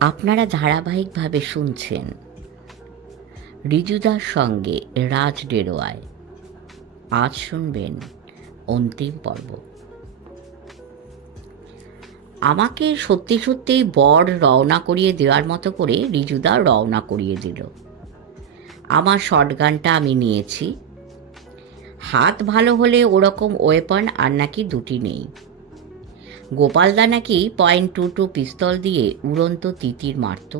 আপনারা ধারাবাহিকভাবে শুনছেন রিজুদার সঙ্গে রাজ ডেরোয়ায়। আজ শুনবেন অন্তিম পর্ব। আমাকে সত্যি সত্যিই বর রওনা করিয়ে দেওয়ার মতো করে রিজুদা রওনা করিয়ে দিল। আমার শটগানটা আমি নিয়েছি। হাত ভালো হলে ওরকম ওয়েপন আর নাকি দুটি নেই। গোপালদা নাকি .22 পিস্তল দিয়ে উড়ন্ত তিতির মারত।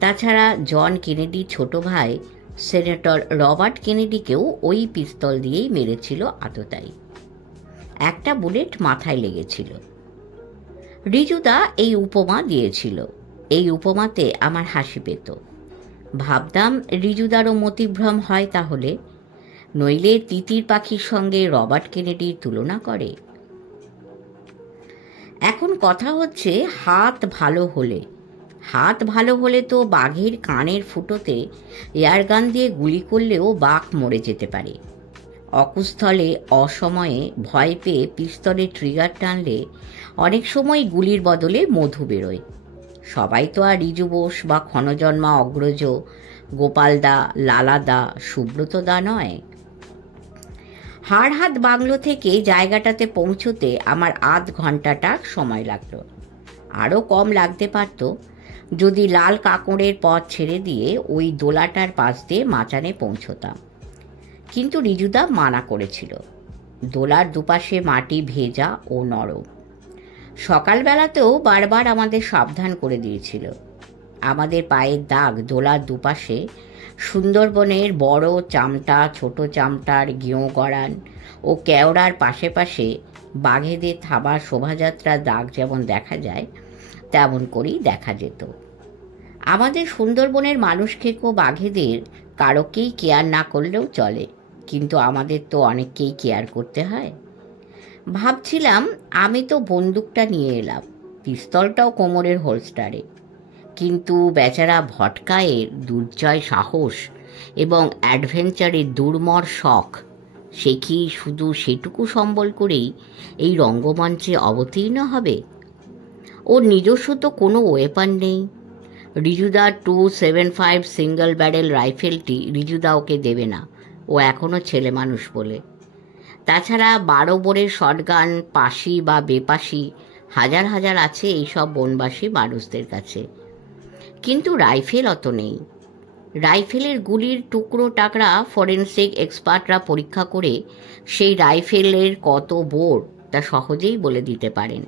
তাছাড়া জন কেনেডি ছোট ভাই সেনেটর রবার্ট কেনেডিকেও ওই পিস্তল দিয়েই মেরেছিল আততায়ী। একটা বুলেট মাথায় লেগেছিল। রিজুদা এই উপমা দিয়েছিল। এই উপমাতে আমার হাসি পেত। ভাবতাম রিজুদারও মতিভ্রম হয় তাহলে, নইলে তিতির পাখির সঙ্গে রবার্ট কেনেডির তুলনা করে। এখন কথা হচ্ছে হাত ভালো হলে তো বাঘের কানের ফুটোতে এয়ারগান দিয়ে গুলি করলেও বাঘ মরে যেতে পারে। অকুস্থলে অসময়ে ভয় পেয়ে পিস্তলের ট্রিগার টানলে অনেক সময় গুলির বদলে মধু বেরোয়। সবাই তো আর রিজু বোস বা ক্ষণজন্মা অগ্রজ গোপালদা, লালাদা, সুব্রতদা নয়। হাড়হাত বাংলো থেকে জায়গাটাতে পৌঁছতে আমার আধ ঘন্টাটা সময় লাগলো। আরও কম লাগতে পারত যদি লাল কাঁকড়ের পথ ছেড়ে দিয়ে ওই দোলাটার পাশ দিয়ে মাচানে পৌঁছতাম। কিন্তু রিজুদা মানা করেছিল। দোলার দুপাশে মাটি ভেজা ও নরম। সকালবেলাতেও বারবার আমাদের সাবধান করে দিয়েছিল। আমাদের পায়ের দাগ দোলার দুপাশে সুন্দরবনের বড় চামটা, ছোট চামটার গেঁয়ো গড়ান ও কেওড়ার পাশে পাশে বাঘেদের থাবার শোভাযাত্রার দাগ যেমন দেখা যায় তেমন করেই দেখা যেত। আমাদের সুন্দরবনের মানুষকেও বাঘেদের কারোকেই কেয়ার না করলেও চলে, কিন্তু আমাদের তো অনেককেই কেয়ার করতে হয়। ভাবছিলাম আমি তো বন্দুকটা নিয়ে এলাম, পিস্তলটাও কোমরের হোলস্টারে, কিন্তু বেচারা ভটকায়ের দুর্জয় সাহস এবং অ্যাডভেঞ্চারের দুর্মর শখ, সে কি শুধু সেটুকু সম্বল করেই এই রঙ্গমঞ্চে অবতীর্ণ হবে? ওর নিজস্ব তো কোনো ওয়েপন নেই। রিজুদা 275 সিঙ্গল ব্যারেল রাইফেলটি রিজুদা ওকে দেবে না, ও এখনও ছেলে মানুষ বলে। তাছাড়া 12 বোরের শটগান পাশি বা বেপাশি হাজার হাজার আছে এইসব বনবাসী মানুষদের কাছে, কিন্তু রাইফেল অত নেই। রাইফেলের গুলির টুকরো টাকরা ফরেনসিক এক্সপার্টরা পরীক্ষা করে সেই রাইফেলের কত বোর তা সহজেই বলে দিতে পারেন।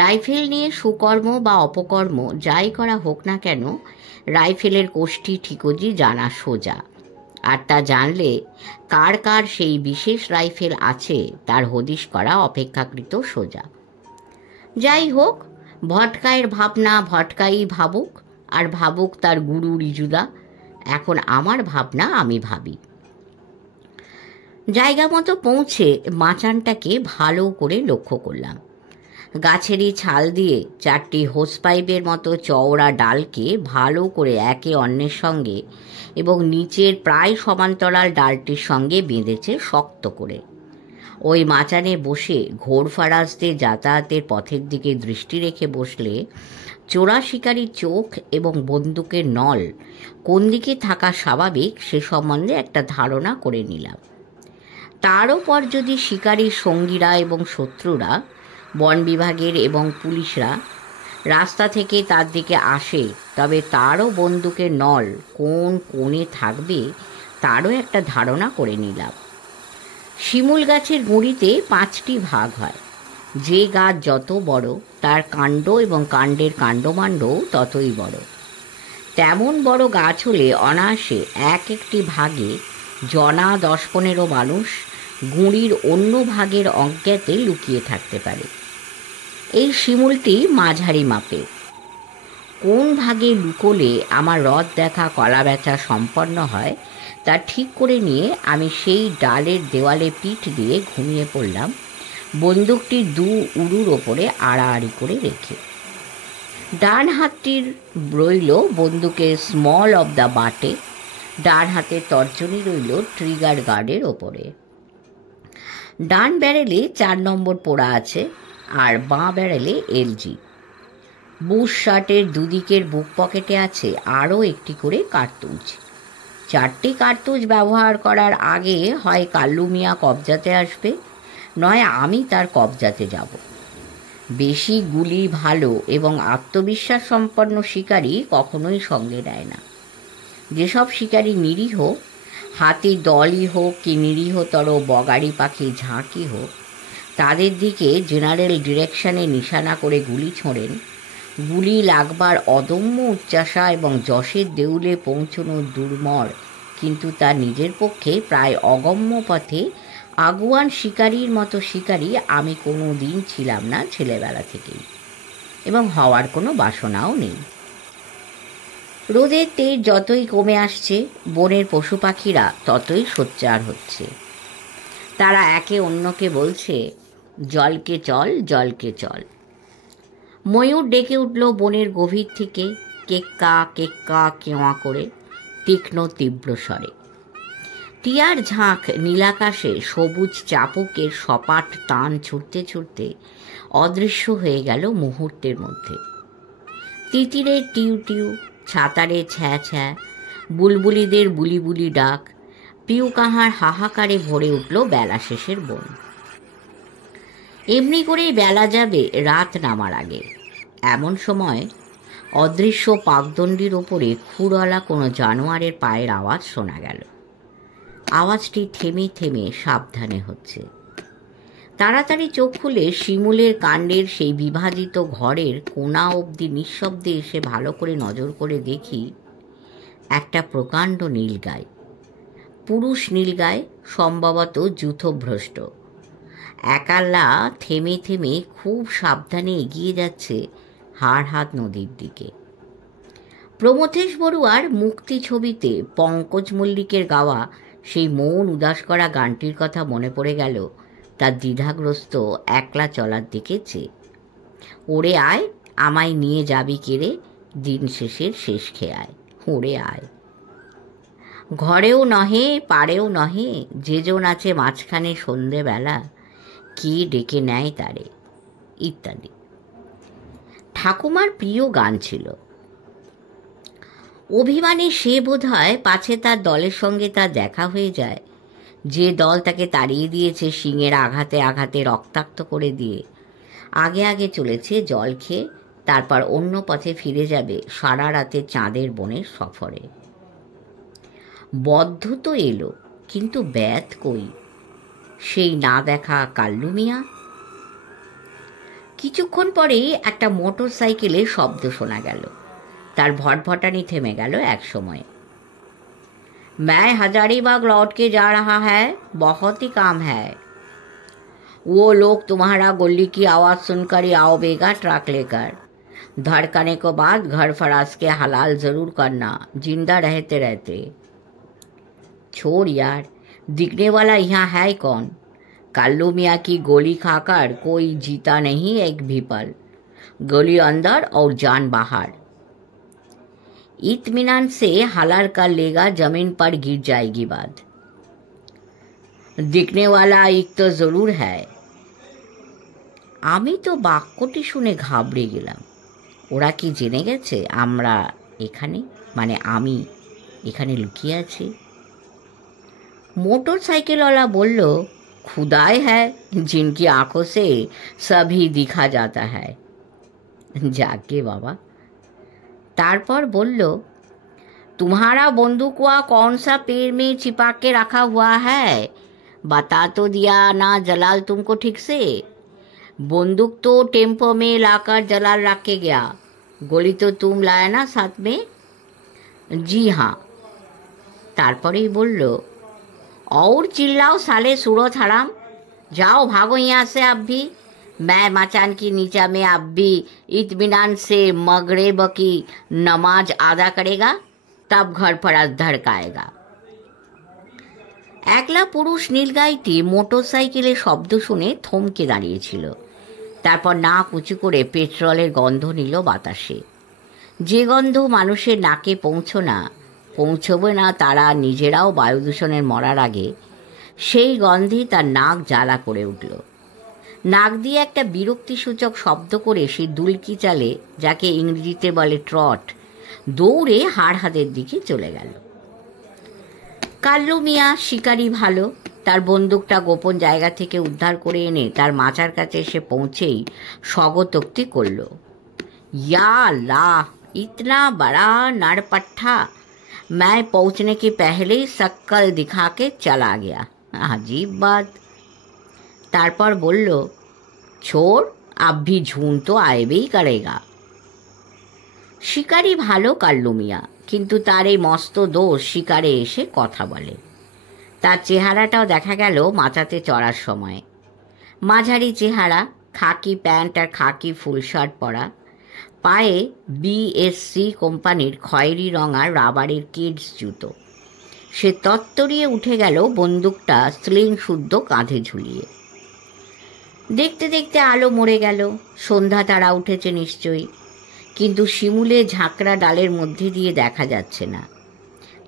রাইফেল নিয়ে সুকর্ম বা অপকর্ম যাই করা হোক না কেন, রাইফেলের কোষ্ঠী ঠিকজি জানা সোজা। আর তা জানলে কার কার সেই বিশেষ রাইফেল আছে তার হদিশ করা অপেক্ষাকৃত সোজা। যাই হোক, ভটকায়ের ভাবনা ভটকাই ভাবুক, আর ভাবুক তার গুরু রিজুদা। এখন আমার ভাবনা আমি ভাবি। জায়গা মতো পৌঁছে মাচানটাকে ভালো করে লক্ষ্য করলাম। গাছেরই ছাল দিয়ে 4টি হোস পাইপের মতো চওড়া ডালকে ভালো করে একে অন্যের সঙ্গে এবং নিচের প্রায় সমান্তরাল ডালটির সঙ্গে বেঁধেছে শক্ত করে। ওই মাচানে বসে ঘোড়ফারাজদের যাতায়াতের পথের দিকে দৃষ্টি রেখে বসলে চোরা শিকারির চোখ এবং বন্দুকের নল কোন দিকে থাকা স্বাভাবিক সে সম্বন্ধে একটা ধারণা করে নিলাম। তার ওপর যদি শিকারির সঙ্গীরা এবং শত্রুরা, বন বিভাগের এবং পুলিশরা রাস্তা থেকে তার দিকে আসে, তবে তারও বন্দুকের নল কোন কোণে থাকবে তারও একটা ধারণা করে নিলাম। শিমুল গাছের গুঁড়িতে 5টি ভাগ হয়। যে গাছ যত বড় তার কাণ্ড এবং কাণ্ডের কাণ্ডমাণ্ডও ততই বড়। তেমন বড় গাছ হলে অনায়াসে একটি ভাগে জনা 10-15 মানুষ গুঁড়ির অন্য ভাগের অজ্ঞাতে লুকিয়ে থাকতে পারে। এই শিমুলটি মাঝারি মাপে। কোন ভাগে লুকোলে আমার রথ দেখা কলা বেচা সম্পন্ন হয় তা ঠিক করে নিয়ে আমি সেই ডালের দেওয়ালে পিঠ দিয়ে ঘুমিয়ে পড়লাম, বন্দুকটি 2 উড়ুর ওপরে আড়াআড়ি করে রেখে। ডান হাতটির রইল বন্দুকের স্মল অব দ্য বাটে, ডান হাতের তর্জনী রইল ট্রিগার গার্ডের ওপরে। ডান ব্যারেলে 4 নম্বর পোড়া আছে আর বাঁ ব্যারেলে এলজি। বুশ শার্টের দুদিকের বুক পকেটে আছে আরও একটি করে কার্তুজ। 4টি কার্তুজ ব্যবহার করার আগে হয় কাল্লু মিয়া কবজাতে আসবে, নয় আমি তার কবজাতে যাব। বেশি গুলি ভালো এবং আত্মবিশ্বাস সম্পন্ন শিকারী কখনোই সঙ্গে নেয় না। যেসব শিকারী নিরীহ, হাতির দলই হোক কি নিরীহতর বগাড়ি পাখি ঝাঁকি হোক, তাদের দিকে জেনারেল ডিরেকশনে নিশানা করে গুলি ছোঁড়েন, গুলি লাগবার অদম্য উচ্চাসা এবং যশের দেউলে পৌঁছনোর দুর্মর কিন্তু তার নিজের পক্ষে প্রায় অগম্য পথে আগুয়ান শিকারীর মতো শিকারী আমি কোনো দিন ছিলাম না ছেলেবেলা থেকেই, এবং হওয়ার কোনো বাসনাও নেই। রোদের তেজ যতই কমে আসছে, বনের পশু পাখিরা ততই সোচ্চার হচ্ছে। তারা একে অন্যকে বলছে, জলকে চল, জলকে চল। ময়ূর ডেকে উঠল বনের গভীর থেকে, কেক্কা কেক্কা কেওয়া করে, তীক্ষ্ণ তীব্র স্বরে। টিয়ার ঝাঁক নীলাকাশে সবুজ চাপকের সপাট টান ছুটতে ছুটতে অদৃশ্য হয়ে গেল মুহূর্তের মধ্যে। তিতিরের টিউ টিউ, ছাতারে ছ্যাঁ ছ্যাঁ, বুলবুলিদের বুলি বুলি ডাক, পিউ কাহার হাহাকারে ভরে উঠল বেলা শেষের বন। এমনি করেই বেলা যাবে রাত নামার আগে। এমন সময় অদৃশ্য পাকদণ্ডির ওপরে খুরওয়ালা কোনো জানোয়ারের পায়ের আওয়াজ শোনা গেল। আওয়াজটি থেমে থেমে সাবধানে হচ্ছে। তাড়াতাড়ি চোখ খুলে শিমুলের কাণ্ডের সেই বিভাজিত ঘরের কোণা অবধি নিঃশব্দে এসে ভালো করে নজর করে দেখি, একটা প্রকাণ্ড নীলগাই, পুরুষ নীলগাই, সম্ভবত যূথভ্রষ্ট, একাল্লা থেমে থেমে খুব সাবধানে এগিয়ে যাচ্ছে হাড়হাত নদীর দিকে। প্রমথেশ বড়ুয়ার মুক্তি ছবিতে পঙ্কজ মল্লিকের গাওয়া সেই মন উদাস করা গানটির কথা মনে পড়ে গেল তার দ্বিধাগ্রস্ত একলা চলার দিকে চেয়ে। ওরে আয়, আমায় নিয়ে যাবি কেড়ে, দিন শেষের শেষ খেয়ে আয়, ওরে আয়। ঘরেও নহে পাড়েও নহে, যেজন আছে মাঝখানে সন্ধেবেলা, কে ডেকে নেয় তারে, ইত্যাদি। ঠাকুমার প্রিয় গান ছিল। অভিমানী সে বোধ হয় পাছে তার দলের সঙ্গে তার দেখা হয়ে যায়, যে দল তাকে তাড়িয়ে দিয়েছে শিঙের আঘাতে আঘাতে রক্তাক্ত করে দিয়ে, আগে আগে চলেছে জল খেয়ে, তারপর অন্য পথে ফিরে যাবে সারা রাতে চাঁদের বনের সফরে। বদ্ধ তো এলো, কিন্তু ব্যাত কই, সেই না দেখা কাল্লু মিয়া। কিছুক্ষণ পরেই একটা মোটর সাইকেলের শব্দ শোনা গেল। তার ভটভটানি থেমে গেল এক সময়ে। मैं हजारीबाग लौट के जा रहा है, बहुत ही काम है। वो लोग तुम्हारा गोली की आवाज़ सुनकर ही आओगे ट्रक लेकर। धड़कने को बाद घर फरास के हलाल ज़रूर करना, जिंदा रहते रहते। छोड़ यार, दिखने वाला यहाँ है कौन? काल्लू मियाँ की गोली खाकर कोई जीता नहीं एक भी पल। गोली अंदर और जान बाहर। इत्मीनान से हलाल कर लेगा, जमीन पर गिर जाएगी बात। दिखने वाला एक तो जरूर है। আমি তো বাক্যটি শুনে ঘাবড়ে গেলাম। ওরা কি জেনে গেছে আমরা এখানে, মানে আমি এখানে লুকিয়ে আছি? মোটর সাইকেলওয়ালা বলল, खुदाई है जिनकी आंखों से सभी दिखा जाता है। जाके बाबा। तारपर बोल्लो, तुम्हारा बंदूकवा कौन सा पेड़ में छिपा के रखा हुआ है? बता तो दिया ना जलाल तुमको ठीक से। बंदूक तो टेम्पो में लाकर जलाल रख के गया, गोली तो तुम लाया ना साथ में? जी हाँ। तारपरे बोल्लो, और चिल्लाओ साले सूरत हराम, जाओ भागो यहाँ से अब भी। मैं मचान की नीचा में अब भी इत्मीनान से मगरिब की नमाज अदा करेगा, तब घर पर धड़काएगा। একলা পুরুষ নীলগাইটি মোটর সাইকেলের শব্দ শুনে থমকে দাঁড়িয়েছিল। তারপর নাক উঁচু করে পেট্রোলের গন্ধ নিল বাতাসে। যে গন্ধ মানুষের নাকে পৌঁছবে না তারা নিজেরাও বায়ু দূষণের মরার আগে, সেই গন্ধে তার নাক জ্বালা করে উঠল। নাক দিয়ে একটা বিরক্তিসূচক শব্দ করে সে দুলকি চালে, যাকে ইংরেজিতে বলে ট্রট, দৌড়ে হাড়হাদের দিকে চলে গেল। কাল্লু মিয়া শিকারি ভালো, তার বন্দুকটা গোপন জায়গা থেকে উদ্ধার করে এনে তার মাচার কাছে এসে পৌঁছেই স্বগতোক্তি করল, या अल्लाह, इतना बड़ा नरपट्टा, मैं पहुंचने के पहले ही शक्ल दिखा के चला गया, अजीब बात। तारपर बोल, छोड़, अब भी झूठ तो आएबेई करेगा। शिकारी भालो काल्लू मिया, किन्तु तार এই মস্ত দোষ শিকারে এসে কথা বলে। তার চেহারাটাও দেখা গেল মাচাতে চড়ার সময়। মাঝারি চেহারা, খাকি প্যান্ট আর খাকি ফুল শার্ট পরা, পায়ে বিএসসি কোম্পানির খয়েরি রঙার রাবারের কিডস জুতো। সে তত্তরিয়ে উঠে গেল, বন্দুকটা স্লিং শুদ্ধ কাঁধে ঝুলিয়ে। দেখতে দেখতে আলো মরে গেল, সন্ধ্যা তারা উঠেছে নিশ্চয়ই, কিন্তু শিমুলে ঝাঁকড়া ডালের মধ্যে দিয়ে দেখা যাচ্ছে না।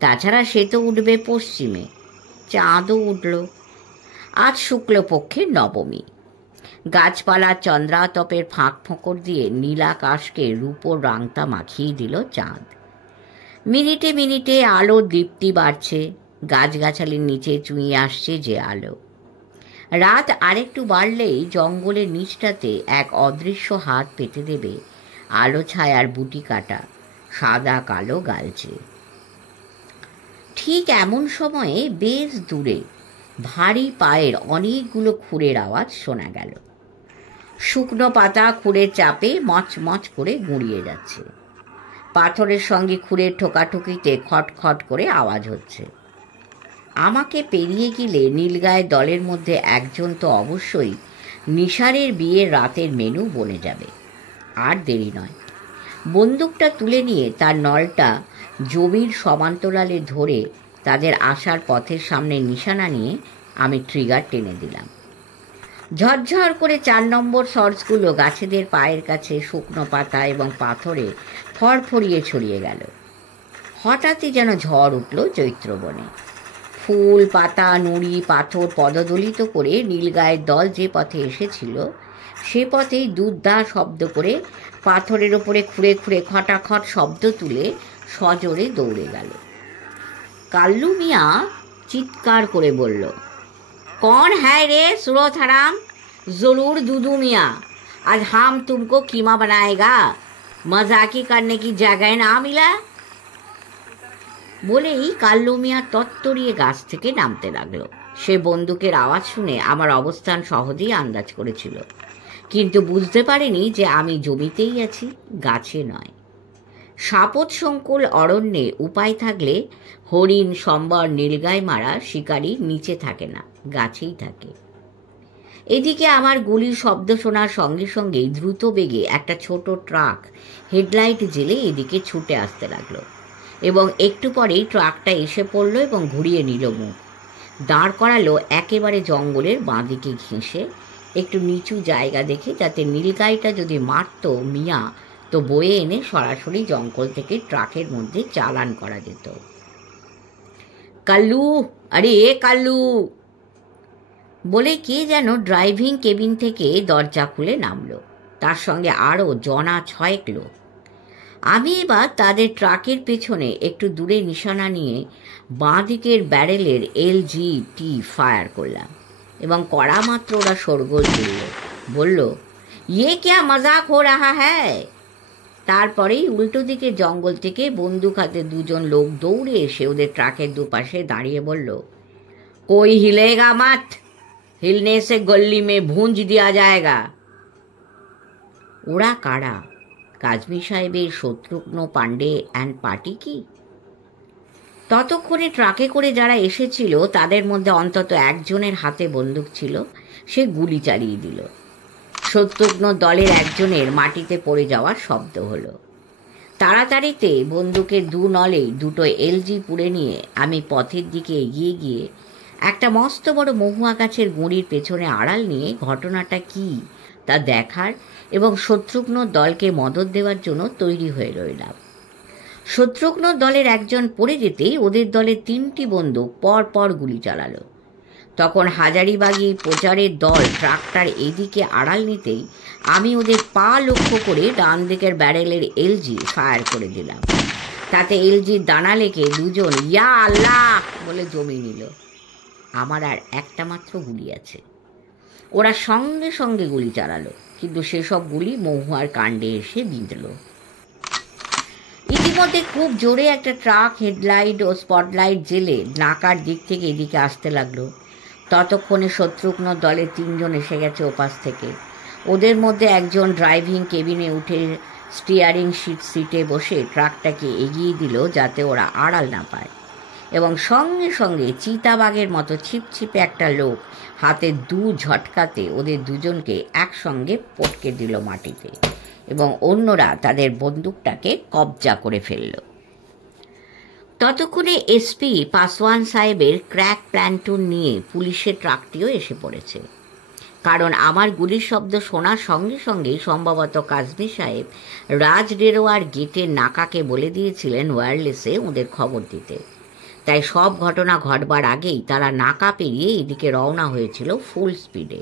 তাছাড়া সে তো উঠবে পশ্চিমে। চাঁদও উঠল। আজ শুক্লপক্ষের নবমী। গাছপালার চন্দ্রাতপের ফাঁক ফোঁকর দিয়ে নীলাকাশকে রূপোর রাংতা মাখিয়ে দিল চাঁদ। মিনিটে মিনিটে আলোর দীপ্তি বাড়ছে, গাছগাছালির নিচে চুঁয়ে আসছে যে আলো। রাত আরেকটু বাড়লেই জঙ্গলের নিচটাতে এক অদৃশ্য হাত পেতে দেবে আলো ছায়ার বুটি কাটা সাদা কালো গালচে। ঠিক এমন সময়ে বেশ দূরে ভারী পায়ের অনেকগুলো খুরের আওয়াজ শোনা গেল। শুকনো পাতা খুরের চাপে মচমচ করে গুঁড়িয়ে যাচ্ছে। পাথরের সঙ্গে খুরের ঠোকাঠুকিতে খটখট করে আওয়াজ হচ্ছে। আমাকে পেরিয়ে গেলে নীলগায়ের দলের মধ্যে একজন তো অবশ্যই নিসারের বিয়ের রাতের মেনু বনে যাবে। আর দেরি নয়। বন্দুকটা তুলে নিয়ে তার নলটা জমির সমান্তরালে ধরে তাদের আসার পথের সামনে নিশানা নিয়ে আমি ট্রিগার টেনে দিলাম। ঝরঝর করে 4 নম্বর সর্সগুলো গাছেদের পায়ের কাছে শুকনো পাতা এবং পাথরে ফড়ফড়িয়ে ছড়িয়ে গেল। হঠাৎই যেন ঝড় উঠল চৈত্রবনে। ফুল, পাতা, নুড়ি, পাথর পদদলিত করে নীলগায়ের দল যে পথে এসেছিল সে পথেই দুধদা শব্দ করে পাথরের ওপরে খুঁড়ে খুঁড়ে খটাখট শব্দ তুলে সজোরে দৌড়ে গেল। কাল্লু মিয়া চিৎকার করে বলল, कौन है रे सूरत हराम? जरूर दूधू मियाँ, आज हम तुमको कीमा बनाएगा, मजाकी करने की जगह ना मिला। বলেই কাল্লু মিয়া তত্তরিয়ে গাছ থেকে নামতে লাগলো। সে বন্দুকের আওয়াজ শুনে আমার অবস্থান সহজেই আন্দাজ করেছিল, কিন্তু বুঝতে পারেনি যে আমি জমিতেই আছি, গাছে নয়। সাপত সংকুল অরণ্যে উপায় থাকলে হরিণ, সম্বর, নীলগাই মারা শিকারি নিচে থাকে না, গাছেই থাকে। এদিকে আমার গুলির শব্দ শোনার সঙ্গে সঙ্গেই দ্রুত বেগে একটা ছোট ট্রাক হেডলাইট জেলে এদিকে ছুটে আসতে লাগলো এবং একটু পরেই ট্রাকটা এসে পড়ল এবং ঘুরিয়ে নিল মুখ। দাঁড় করালো একেবারে জঙ্গলের বাঁদিকে ঘেঁষে, একটু নিচু জায়গা দেখে, যাতে নীলগাইটা যদি মারত মিয়া তো বয়ে এনে সরাসরি জঙ্গল থেকে ট্রাকের মধ্যে চালান করা যেত। কাল্লু, আরে এ কাল্লু বলে কে যেন ড্রাইভিং কেবিন থেকে দরজা খুলে নামলো, তার সঙ্গে আরও জনা 6 লোক। আমি এবার তাদের ট্রাকের পেছনে একটু দূরে নিশানা নিয়ে বাঁ দিকের ব্যারেলের LGT ফায়ার করলাম এবং কড়া মাত্র ওরা শোরগোল তুলল, বলল, ইয়ে ক্যা মজাক হো রাহা হ্যায়। তারপরেই উল্টো দিকে জঙ্গল থেকে বন্দুক হাতে 2 জন লোক দৌড়ে এসে ওদের ট্রাকের দুপাশে দাঁড়িয়ে বলল, कोई हिलेगा मत, हिलने से गली में भूंज दिया जाएगा। ওরা কারা? কাজী সাহেবের শত্রুঘ্ন পাণ্ডে অ্যান্ড পার্টি কি? ততক্ষণে ট্রাকে করে যারা এসেছিল তাদের মধ্যে অন্তত একজনের হাতে বন্দুক ছিল, সে গুলি চালিয়ে দিল। শত্রুঘ্ন দলের একজনের মাটিতে পড়ে যাওয়ার শব্দ হলো। তাড়াতাড়িতে বন্দুকের 2 নলেই 2টো LG পুড়ে নিয়ে আমি পথের দিকে এগিয়ে গিয়ে একটা মস্ত বড় মহুয়া গাছের গুঁড়ির পেছনে আড়াল নিয়ে ঘটনাটা কি তা দেখার এবং শত্রুঘ্ন দলকে মদত দেওয়ার জন্য তৈরি হয়ে রইলাম। শত্রুঘ্ন দলের একজন পড়ে যেতেই ওদের দলের 3টি বন্দুক পর পর গুলি চালালো। তখন হাজারিবাগী প্রচারের দল ট্রাকটার এদিকে আড়াল নিতেই আমি ওদের পা লক্ষ্য করে ডান দিকের ব্যারেলের এলজি ফায়ার করে দিলাম। তাতে এলজির দানা লেগে দুজন ইয়া আল্লাহ বলে জমি নিল। আমার আর একটা মাত্র গুলি আছে। ওরা সঙ্গে সঙ্গে গুলি চালালো, কিন্তু সেসব গুলি মহুয়ার কাণ্ডে এসে বিঁধল। ইতিমধ্যে খুব জোরে একটা ট্রাক হেডলাইট ও স্পটলাইট জেলে নাকার দিক থেকে এদিকে আসতে লাগলো। ততক্ষণে শত্রুঘ্ন দলের 3 জন এসে গেছে ওপাশ থেকে। ওদের মধ্যে একজন ড্রাইভিং কেবিনে উঠে স্টিয়ারিং সিটে বসে ট্রাকটাকে এগিয়ে দিল যাতে ওরা আড়াল না পায়, এবং সঙ্গে সঙ্গে চিতাবাঘের মতো ছিপছিপে একটা লোক হাতে 2 ঝটকাতে ওদের দুজনকে একসঙ্গে পটকে দিল মাটিতে, এবং অন্যরা তাদের বন্দুকটাকে কবজা করে ফেলল। ততক্ষণে এসপি পাসওয়ান সাহেবের ক্র্যাক প্ল্যান্টুন নিয়ে পুলিশের ট্রাকটিও এসে পড়েছে। কারণ আমার গুলির শব্দ শোনার সঙ্গে সঙ্গেই সম্ভবত কাজী সাহেব রাজ ডেরোয়ার গেটের নাকাকে বলে দিয়েছিলেন ওয়্যারলেসে ওদের খবর দিতে। তাই সব ঘটনা ঘটবার আগেই তারা নাকা পেরিয়ে এদিকে রওনা হয়েছিল ফুল স্পিডে।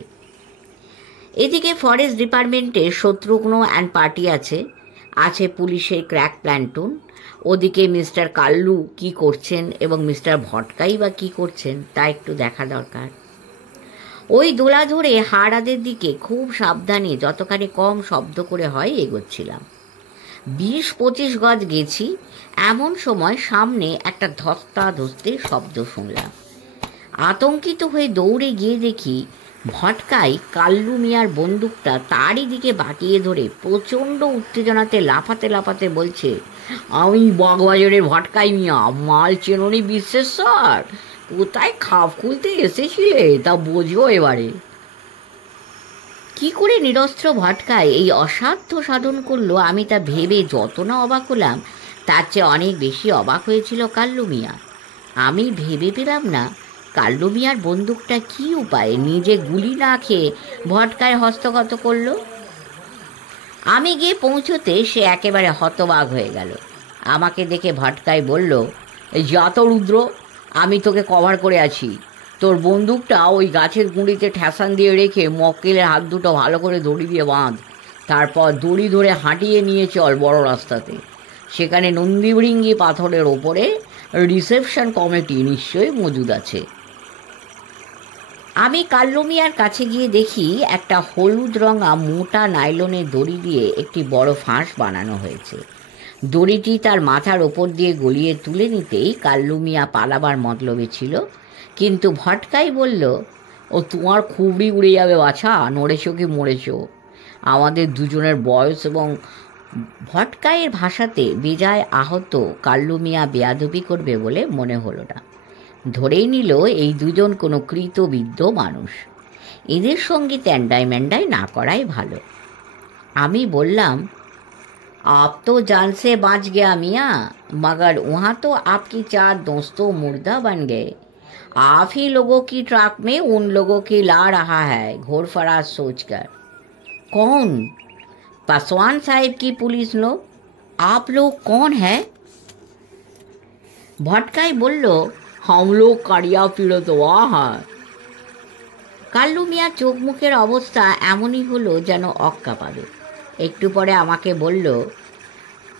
এদিকে ফরেস্ট ডিপার্টমেন্টে শত্রুঘ্ন অ্যান্ড পার্টি আছে পুলিশের ক্র্যাক প্ল্যান্টুন। ওদিকে মিস্টার কাল্লু কি করছেন এবং মিস্টার ভটকাই বা কি করছেন তা একটু দেখা দরকার। ওই দোলা ধরে হারাদের দিকে খুব সাবধানে যতখানি কম শব্দ করে হয় এগোচ্ছিলাম। 20-25 গজ গেছি, এমন সময় সামনে একটা ধস্তাধস্তির শব্দ শুনলাম। আতঙ্কিত হয়ে দৌড়ে গিয়ে দেখি ভটকাই কাল্লু মিয়ার বন্দুকটা তারই দিকে বাঁকিয়ে ধরে প্রচণ্ড উত্তেজনাতে লাফাতে লাফাতে বলছে, আমি বাগবাজারের ভটকাই মিয়া, মাল চেননি বিশ্বেশ্বর, কোথায় খাপ খুলতে এসেছিলে তা বোঝো এবারে। কি করে নিরস্ত্র ভটকায় এই অসাধ্য সাধন করলো আমি তা ভেবে যত না অবাক হলাম, তার চেয়ে অনেক বেশি অবাক হয়েছিল কাল্লু মিয়া। আমি ভেবে পেলাম না কাল্লু মিয়ার বন্দুকটা কি উপায়ে নিজে গুলি না খেয়ে ভটকায় হস্তগত করলো। আমি গিয়ে পৌঁছতে সে একেবারে হতবাক হয়ে গেল। আমাকে দেখে ভটকায় বলল, যা তো রুদ্র, আমি তোকে কভার করে আছি। তোর বন্দুকটা ওই গাছের গুঁড়িতে ঠেসান দিয়ে রেখে মক্কেলের হাত দুটো ভালো করে দড়ি দিয়ে বাঁধ। তারপর দড়ি ধরে হাঁটিয়ে নিয়ে চল বড় রাস্তাতে। সেখানে নন্দীবৃঙ্গি পাথরের ওপরে রিসেপশন কমিটি নিশ্চয়ই মজুদ আছে। আমি কাল্লু মিয়ার কাছে গিয়ে দেখি একটা হলুদ রঙা মোটা নাইলনের দড়ি দিয়ে একটি বড় ফাঁস বানানো হয়েছে। দড়িটি তার মাথার ওপর দিয়ে গলিয়ে তুলে নিতেই কাল্লু মিয়া পালাবার মতলবে ছিল, কিন্তু ভটকাই বলল, ও তোমার খুবই উড়ে যাবে বাছা, নড়েছো কি মরেছো। আমাদের দুজনের বয়স এবং ভটকাইয়ের ভাষাতে বেজায় আহত কাল্লু মিয়া বেয়াদবি করবে বলে মনে হলো না। ধরেই নিল এই দুজন কোনো কৃতবিদ্য মানুষ, এদের সঙ্গে ত্যান্ডাই ম্যান্ডাই না করাই ভালো। আমি বললাম, आप तो जान से बच गया मियाँ, मगर वहाँ तो आपकी 4 दोस्तों मुर्दा बन गए। आप ही लोगों की ट्रक में उन लोगों की ला रहा है घोर फराज सोचकर। कौन? पासवान साहिब की पुलिस लोग। आप लोग कौन है? भटकाई बोलो, हम लोग काड़िया पीड़ित हुआ है। কাল্লু মিয়া চোখ মুখের অবস্থা এমনই হলো যেন অক্কা পাবে। একটু পরে আমাকে বলল,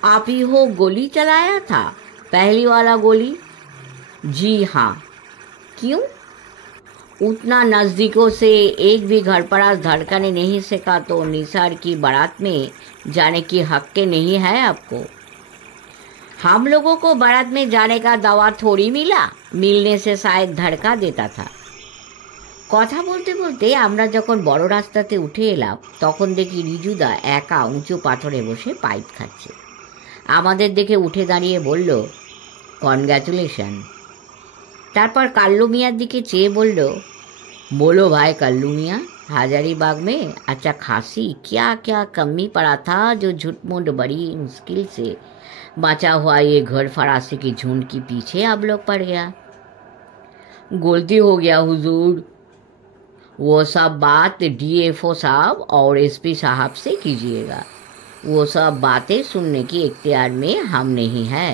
आप ही हो गोली चलाया था, पहली वाला गोली? जी हाँ। क्यों? उतना नज़दीकों से एक भी घर परास धड़कने नहीं सका तो निसार की बारात में जाने की हक के नहीं है आपको? हम लोगों को बारात में जाने का दावा थोड़ी मिला, मिलने से शायद धड़का देता था। কথা বলতে বলতে আমরা যখন বড় রাস্তাতে উঠে এলাম তখন দেখি রিজুদা একা উঁচু পাথরে বসে পাইপ খাচ্ছে। আমাদের দেখে উঠে দাঁড়িয়ে বলল, কনগ্র্যাচুলেশন। তারপর কাল্লু মিয়ার দিকে চেয়ে বলল, बोलो भाई कल्लू मियाँ, हजारीबाग में अच्छा खासी क्या क्या कमी पड़ा था जो झूठमूठ बड़ी मुश्किल से बचा हुआ ये घर फरासी की झुंड के पीछे आप लोग पड़ गया। गलती हो गया हुजूर, वो सब बात डीएफओ साहब और एसपी साहब से कीजिएगा, वो सब बातें सुनने की इख्तियार में हम नहीं है।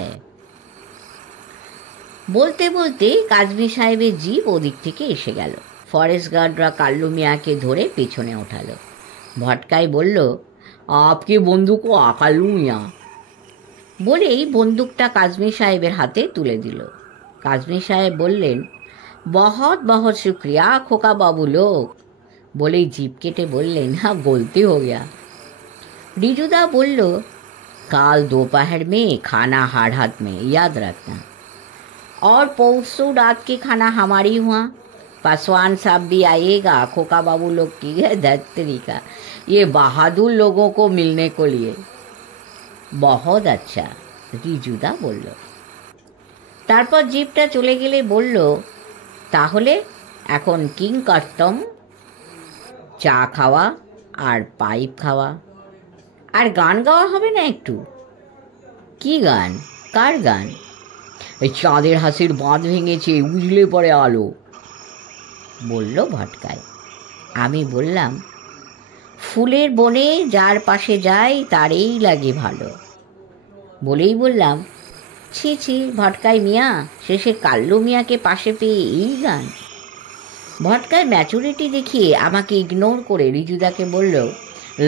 বলতে বলতে কাজী সাহেবের জিপ ওদিক থেকে এসে গেল। ফরেস্ট গার্ডরা কাল্লু মিয়াকে ধরে পেছনে ওঠালো। ভটকাই বলল, আপকে বন্দুক ও কাল্লু মিয়া, বলেই বন্দুকটা কাজমি সাহেবের হাতে তুলে দিল। কাজমি সাহেব বললেন, বহুত বহুত শুক্রিয়া খোকা বাবু লোক, বলেই জিভ কেটে বললেন, হ্যাঁ গলতি হো গয়া। রিজুদা বলল, কাল दोपहर में खाना हार हाथ में, याद रखना, और परसों रात की खाना हमारी हुआ, पासवान साहब भी आएगा, खोका बाबू लोग की है धरती का, ये बहादुर लोगों को मिलने को लिए। बहुत अच्छा, রিজুদা বলল। তারপর জিপটা চলে গেলে বলল, তাহলে এখন কিং করতম, চা খাওয়া আর পাইপ খাওয়া, আর গান গাওয়া হবে না একটু? কি গান? কার গান? এই চাঁদের হাসির বাঁধ ভেঙেছে উজলে পড়ে আলো, বলল ভটকাই। আমি বললাম, ফুলের বনে যার পাশে যায় তারই লাগে ভালো, বলেই বললাম, ছি ছি ভটকাই মিয়া, শেষে কাল্লু মিয়াকে পাশে পেয়ে এই গান। ভটকাই ম্যাচুরিটি দেখিয়ে আমাকে ইগনোর করে রিজুদাকে বলল,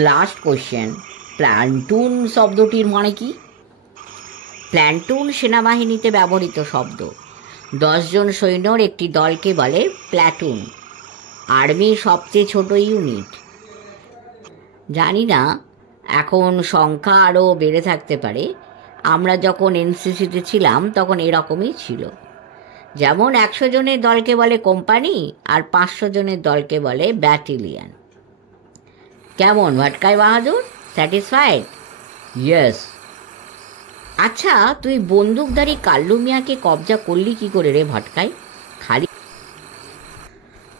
লাস্ট কোশ্চেন, প্ল্যান্টুন শব্দটির মানে কি? প্ল্যান্টুন সেনাবাহিনীতে ব্যবহৃত শব্দ। 10 জন সৈন্যর একটি দলকে বলে প্ল্যাটুন, আর্মির সবচেয়ে ছোট ইউনিট। জানি না এখন সংখ্যা আরও বেড়ে থাকতে পারে, আমরা যখন এনসিসিতে ছিলাম তখন এরকমই ছিল। যেমন 100 জনের দলকে বলে কোম্পানি, আর 500 জনের দলকে বলে ব্যাটালিয়ন। কেমন ভটকাই বাহাদুর, স্যাটিসফাইড? ইয়েস। আচ্ছা, তুই বন্দুকধারী কাল্লু মিয়াকে কবজা করলি কি করে রে ভটকাই? খালি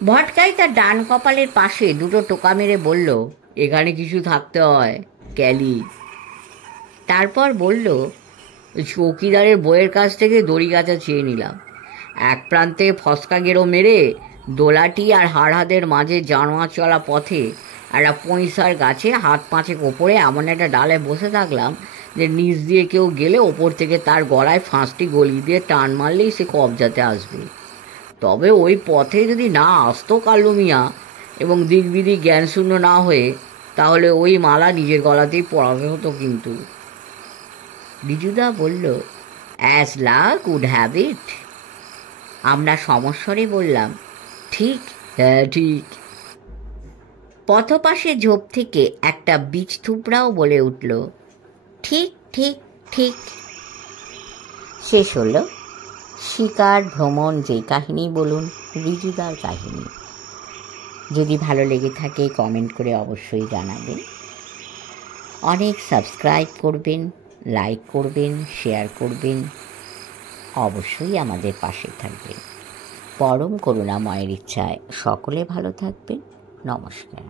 ভটকাই তার ডান কপালের পাশে দুটো টোকা মেরে বলল, এখানে কিছু থাকতে হয়, ক্যালি। তারপর বলল, চৌকিদারের বইয়ের কাছ থেকে দড়ি গাছা চেয়ে নিলাম, এক প্রান্তে ফসকা গেরো মেরে দোলাটি আর হাড়হাদের মাঝে জানোয়া চলা পথে একটা পঁইসার গাছে হাত পাঁচেক ওপরে এমন একটা ডালে বসে থাকলাম যে নিচ দিয়ে কেউ গেলে ওপর থেকে তার গলায় ফাঁসটি গলিয়ে দিয়ে টান মারলেই সে কবজাতে আসবে। তবে ওই পথে যদি না আসতো কাল্লু মিয়া এবং দিকবিদিক জ্ঞানশূন্য না হয়ে, তাহলে ওই মালা নিজের গলাতেই পরাতে হতো। কিন্তু রিজুদা বলল, as luck would have it. আমরা সমস্বরে বললাম, ঠিক, হ্যাঁ ঠিক। পথপাশে ঝোপ থেকে একটা বীজ থুবড়াও বলে উঠল, ঠিক ঠিক ঠিক। শেষ হলো শিকার ভ্রমণ, যে কাহিনী বলুন, রিজুদার কাহিনী। যদি ভালো লেগে থাকে কমেন্ট করে অবশ্যই জানাবেন, অনেক সাবস্ক্রাইব করবেন, লাইক করবেন, শেয়ার করবেন, অবশ্যই আমাদের পাশে থাকবেন। পরম করুণাময়ের ইচ্ছায় সকলে ভালো থাকবেন। নমস্কার।